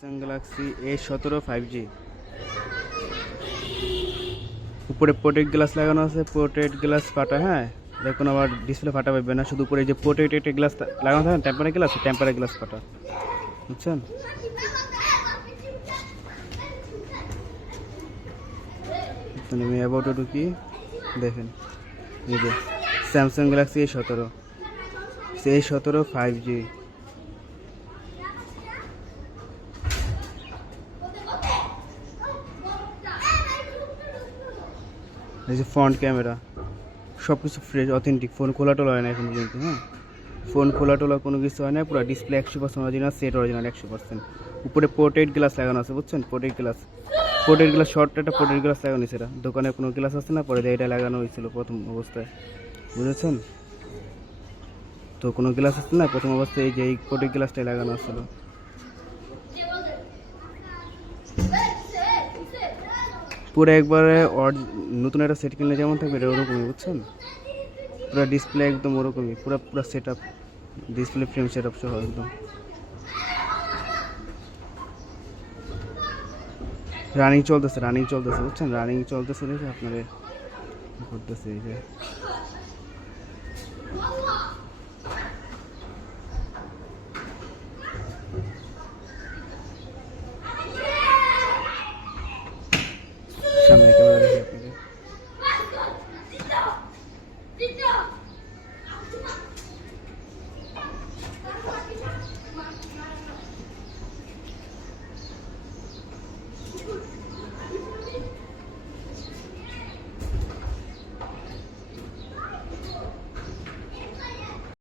Samsung Galaxy A17 5G। উপরে protect glass লাগানো আছে, প্রোটেক্ট গ্লাস ফাটা। হ্যাঁ, দেখুন আবার ডিসপ্লে ফাটা পাবে না, শুধু উপরে যে প্রোটেক্ট গ্লাস লাগানো থাকে টেম্পারের গ্লাস, টেম্পারের গ্লাস ফাটা, বুঝছেন? আমি অ্যাবাউটে ঢুকি, দেখেন এই যে স্যামসাং গ্যালাক্সি A17 5G। এই যে ফ্রন্ট ক্যামেরা, সব কিছু ফ্রেশ অথেন্টিক, ফোন খোলা টোলা হয় না এখন পর্যন্ত। হ্যাঁ, ফোন খোলা টোলা কোনো কিছু হয় না, পুরো ডিসপ্লে 100% অরিজিনাল, সেট অরিজিনাল 100%। উপরে পোর্ট্রেট গ্লাস লাগানো আছে, বুঝছেন? পোর্ট্রেট গ্লাস শর্ট একটা পোর্ট্রেট গ্লাস লাগানো হয়েছে। এটা দোকানে কোনো গ্লাস আছে না, পরে এটা লাগানো হয়েছিল প্রথম অবস্থায়, বুঝেছেন? তো কোনো গ্লাস আছে না প্রথম অবস্থায়, এই যে এই পোর্ট্রেট গ্লাসটাই লাগানো ছিল। পুরো একবারে নতুন একটা সেট কিনলে যেমন থাকবে এটা ওরকমই, বুঝছেন? পুরো ডিসপ্লে একদম ওরকমই, পুরো পুরো set up, display frame set up সহ একদম রানিং চলতেছে, বুঝছেন? রানিং চলতেছে, দেখে আপনারা করতেছে এই যে